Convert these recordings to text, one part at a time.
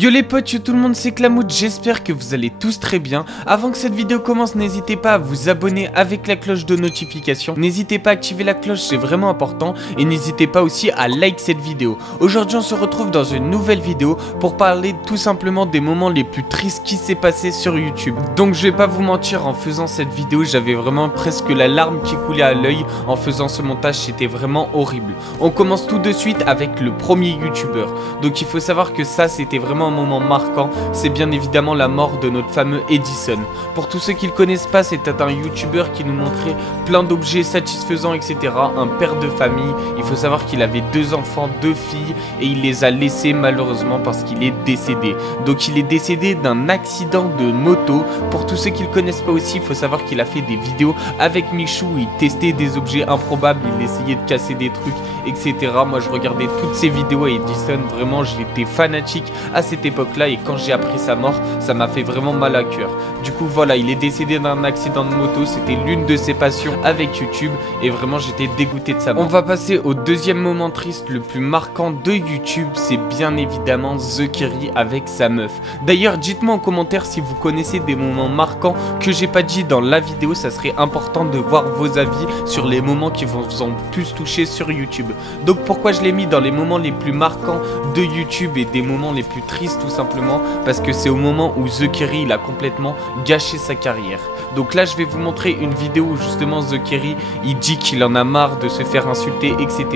Yo les potes, yo tout le monde, c'est Clamoud, j'espère que vous allez tous très bien. Avant que cette vidéo commence, n'hésitez pas à vous abonner avec la cloche de notification. N'hésitez pas à activer la cloche, c'est vraiment important. Et n'hésitez pas aussi à like cette vidéo. Aujourd'hui on se retrouve dans une nouvelle vidéo pour parler tout simplement des moments les plus tristes qui s'est passé sur YouTube. Donc je vais pas vous mentir, en faisant cette vidéo, j'avais vraiment presque la larme qui coulait à l'œil. En faisant ce montage, c'était vraiment horrible. On commence tout de suite avec le premier youtubeur. Donc il faut savoir que ça c'était vraiment un moment marquant, c'est bien évidemment la mort de notre fameux Edison. Pour tous ceux qui le connaissent pas, c'était un youtubeur qui nous montrait plein d'objets satisfaisants, etc. Un père de famille. Il faut savoir qu'il avait 2 enfants, 2 filles, et il les a laissés malheureusement parce qu'il est décédé. Donc il est décédé d'un accident de moto. Pour tous ceux qui le connaissent pas aussi, il faut savoir qu'il a fait des vidéos avec Michou, il testait des objets improbables, il essayait de casser des trucs, etc. Moi je regardais toutes ces vidéos à Edison, vraiment j'étais fanatique à cette époque-là, et quand j'ai appris sa mort, ça m'a fait vraiment mal à cœur. Du coup voilà, il est décédé d'un accident de moto, c'était l'une de ses passions avec YouTube, et vraiment j'étais dégoûté de sa mort. On va passer au deuxième moment triste le plus marquant de YouTube, c'est bien évidemment TheKerry avec sa meuf. D'ailleurs dites-moi en commentaire si vous connaissez des moments marquants que j'ai pas dit dans la vidéo, ça serait important de voir vos avis sur les moments qui vous ont plus touché sur YouTube. Donc pourquoi je l'ai mis dans les moments les plus marquants de YouTube et des moments les plus tristes, tout simplement parce que c'est au moment où TheKerry il a complètement gâché sa carrière. Donc là je vais vous montrer une vidéo où justement TheKerry il dit qu'il en a marre de se faire insulter, etc.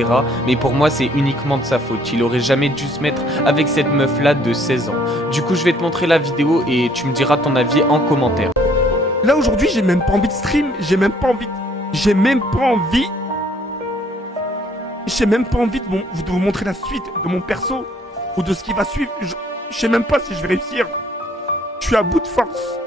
Mais pour moi c'est uniquement de sa faute, il aurait jamais dû se mettre avec cette meuf là de 16 ans. Du coup je vais te montrer la vidéo et tu me diras ton avis en commentaire. Là aujourd'hui j'ai même pas envie de stream, j'ai même pas envie de vous montrer la suite de mon perso ou de ce qui va suivre. Je sais même pas si je vais réussir. Je suis à bout de force.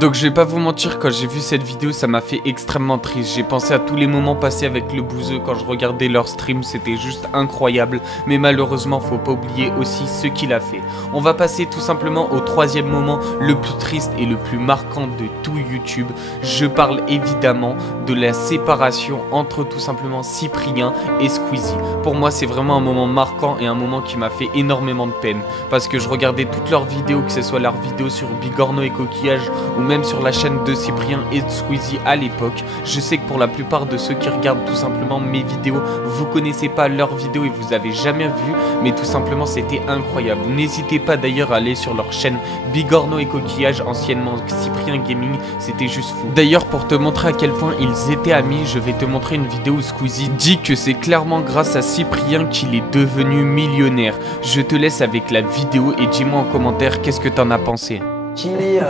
Donc je vais pas vous mentir, quand j'ai vu cette vidéo ça m'a fait extrêmement triste. J'ai pensé à tous les moments passés avec le bouseux quand je regardais leur stream, c'était juste incroyable. Mais malheureusement faut pas oublier aussi ce qu'il a fait. On va passer tout simplement au troisième moment le plus triste et le plus marquant de tout YouTube. Je parle évidemment de la séparation entre tout simplement Cyprien et Squeezie. Pour moi c'est vraiment un moment marquant et un moment qui m'a fait énormément de peine. Parce que je regardais toutes leurs vidéos, que ce soit leurs vidéos sur Bigorneau et Coquillage ou même sur la chaîne de Cyprien et de Squeezie à l'époque. Je sais que pour la plupart de ceux qui regardent tout simplement mes vidéos, vous connaissez pas leurs vidéos et vous avez jamais vu, mais tout simplement c'était incroyable. N'hésitez pas d'ailleurs à aller sur leur chaîne Bigorneau et Coquillage, anciennement Cyprien Gaming, c'était juste fou. D'ailleurs pour te montrer à quel point ils étaient amis, je vais te montrer une vidéo où Squeezie dit que c'est clairement grâce à Cyprien qu'il est devenu millionnaire. Je te laisse avec la vidéo et dis-moi en commentaire qu'est-ce que t'en as pensé. Chili,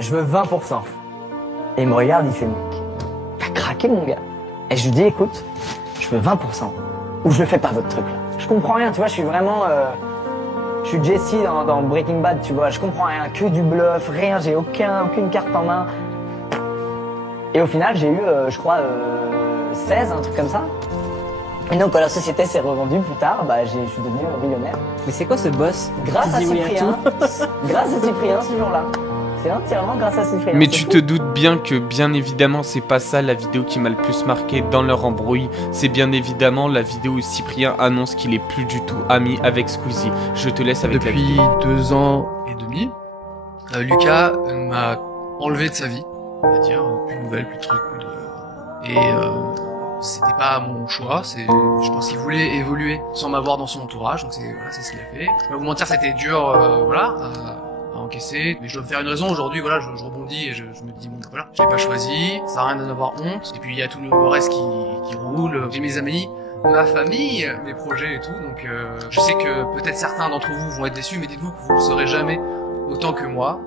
je veux 20%. Et il me regarde, il fait, t'as craqué mon gars. Et je lui dis, écoute, je veux 20%. Ou je le fais pas votre truc là. Je comprends rien, tu vois, je suis vraiment... je suis Jesse dans Breaking Bad, tu vois, je comprends rien, que du bluff, rien, j'ai aucune carte en main. Et au final, j'ai eu, je crois, 16, un truc comme ça. Et donc quand la société s'est revendue plus tard, bah, je suis devenu millionnaire. Mais c'est quoi ce boss? Grâce à Cyprien, grâce à Cyprien ce jour-là. C'est entièrement grâce à Cyprien. Mais tu te doutes bien que bien évidemment c'est pas ça la vidéo qui m'a le plus marqué dans leur embrouille. C'est bien évidemment la vidéo où Cyprien annonce qu'il est plus du tout ami avec Squeezie. Je te laisse avec la vidéo. Depuis 2 ans et demi, Lucas m'a enlevé de sa vie. On va dire, plus de nouvelles, plus de trucs, plus de... Et c'était pas mon choix, je pense qu'il voulait évoluer sans m'avoir dans son entourage, donc c'est ce qu'il a fait. Je vais pas vous mentir, c'était dur, voilà, à encaisser, mais je dois me faire une raison aujourd'hui, voilà, je rebondis et je me dis, bon, voilà, je l'ai pas choisi, ça a rien d'en avoir honte, et puis il y a tout le reste qui roule, j'ai mes amis, ma famille, mes projets et tout, donc je sais que peut-être certains d'entre vous vont être déçus, mais dites-vous que vous ne le serez jamais autant que moi,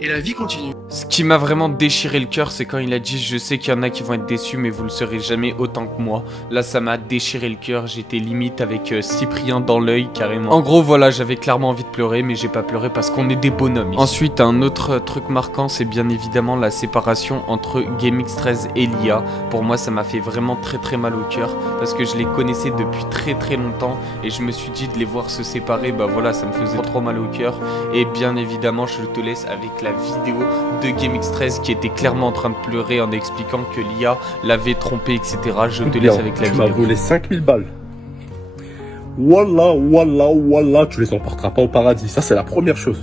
et la vie continue. Ce qui m'a vraiment déchiré le cœur, c'est quand il a dit « Je sais qu'il y en a qui vont être déçus, mais vous le serez jamais autant que moi ». Là, ça m'a déchiré le cœur, j'étais limite avec Cyprien dans l'œil, carrément. En gros, voilà, j'avais clairement envie de pleurer, mais j'ai pas pleuré parce qu'on est des bonhommes ici. Ensuite, un autre truc marquant, c'est bien évidemment la séparation entre GameX13 et Lia. Pour moi, ça m'a fait vraiment très mal au cœur, parce que je les connaissais depuis très longtemps, et je me suis dit de les voir se séparer, bah voilà, ça me faisait trop mal au cœur. Et bien évidemment, je te laisse avec la vidéo de GameX13 qui était clairement en train de pleurer en expliquant que Lia l'avait trompé, etc. Je te laisse avec la vidéo. Tu m'as volé 5000 balles. Wallah, wallah, wallah, tu les emporteras pas au paradis. Ça, c'est la première chose.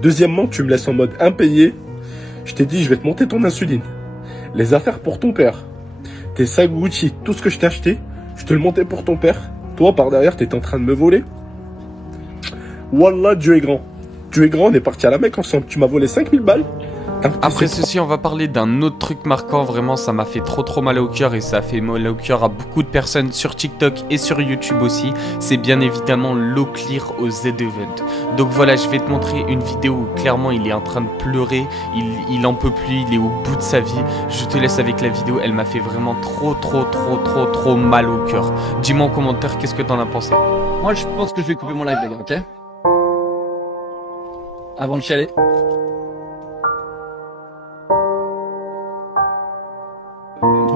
Deuxièmement, tu me laisses en mode impayé. Je t'ai dit, je vais te monter ton insuline. Les affaires pour ton père. Tes sacs Gucci, tout ce que je t'ai acheté, je te le montais pour ton père. Toi, par derrière, t'étais en train de me voler. Wallah, Dieu est grand. Dieu est grand, on est parti à la Mecque ensemble. Tu m'as volé 5000 balles. Après ceci, on va parler d'un autre truc marquant. Vraiment, ça m'a fait trop mal au cœur et ça a fait mal au cœur à beaucoup de personnes sur TikTok et sur YouTube aussi. C'est bien évidemment Leclerc au Z-Event. Donc voilà, je vais te montrer une vidéo où clairement il est en train de pleurer. Il en peut plus, il est au bout de sa vie. Je te laisse avec la vidéo, elle m'a fait vraiment trop mal au cœur. Dis-moi en commentaire qu'est-ce que t'en as pensé. Moi, je pense que je vais couper mon live, les gars, ok? Avant de chialer.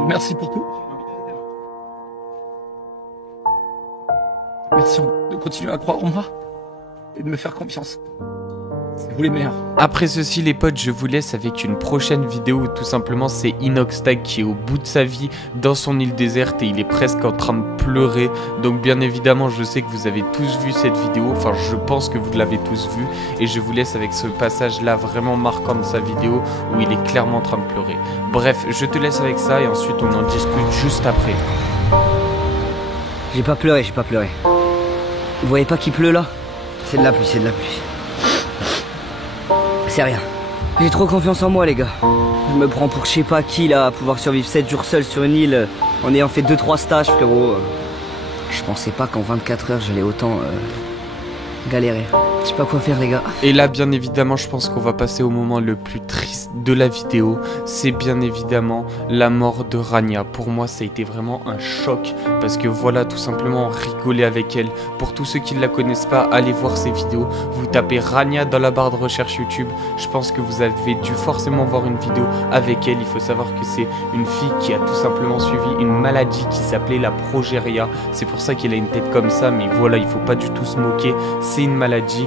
Merci pour tout. Merci de continuer à croire en moi et de me faire confiance. C'est vous les meilleurs. Après ceci les potes, je vous laisse avec une prochaine vidéo où tout simplement c'est Inoxtag qui est au bout de sa vie dans son île déserte et il est presque en train de pleurer. Donc bien évidemment je sais que vous avez tous vu cette vidéo, enfin je pense que vous l'avez tous vu et je vous laisse avec ce passage là vraiment marquant de sa vidéo où il est clairement en train de pleurer. Bref, je te laisse avec ça et ensuite on en discute juste après. J'ai pas pleuré, j'ai pas pleuré. Vous voyez pas qu'il pleut là? C'est de la pluie, c'est de la pluie. C'est rien. J'ai trop confiance en moi les gars. Je me prends pour je sais pas qui là, à pouvoir survivre 7 jours seul sur une île en ayant fait 2-3 stages frérot. Je pensais pas qu'en 24 heures j'allais autant galérer. Je sais pas quoi faire les gars. Et là bien évidemment je pense qu'on va passer au moment le plus triste de la vidéo. C'est bien évidemment la mort de Rania. Pour moi ça a été vraiment un choc. Parce que voilà tout simplement rigoler avec elle. Pour tous ceux qui ne la connaissent pas, allez voir ses vidéos. Vous tapez Rania dans la barre de recherche YouTube. Je pense que vous avez dû forcément voir une vidéo avec elle. Il faut savoir que c'est une fille qui a tout simplement suivi une maladie qui s'appelait la progéria. C'est pour ça qu'elle a une tête comme ça. Mais voilà, il faut pas du tout se moquer. C'est une maladie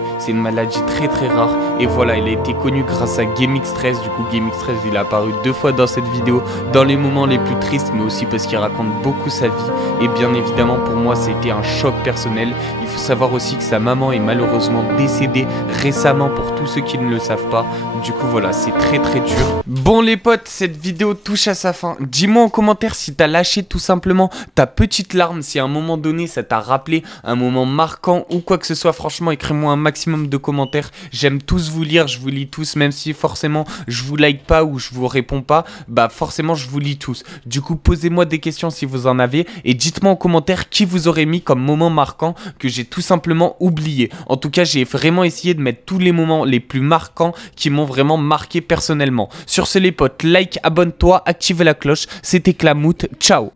très rare. Et voilà, elle a été connue grâce à GameX13. Du coup GameX13 il a apparu 2 fois dans cette vidéo. Dans les moments les plus tristes mais aussi parce qu'il raconte beaucoup sa vie. Et bien évidemment pour moi c'était un choc personnel. Il faut savoir aussi que sa maman est malheureusement décédée récemment pour tous ceux qui ne le savent pas. Du coup voilà, c'est très dur. Bon les potes, cette vidéo touche à sa fin. Dis-moi en commentaire si t'as lâché tout simplement ta petite larme, si à un moment donné ça t'a rappelé un moment marquant ou quoi que ce soit. Franchement écris-moi un maximum de commentaires. J'aime tous vous lire, je vous lis tous, même si forcément je vous like pas ou je vous réponds pas, bah forcément je vous lis tous. Du coup posez-moi des questions si vous en avez et dites-moi en commentaire qui vous aurait mis comme moment marquant que j'ai tout simplement oublié. En tout cas j'ai vraiment essayé de mettre tous les moments les plus marquants qui m'ont vraiment marqué personnellement. Sur ce les potes, like, abonne-toi, active la cloche, c'était Clamout, ciao.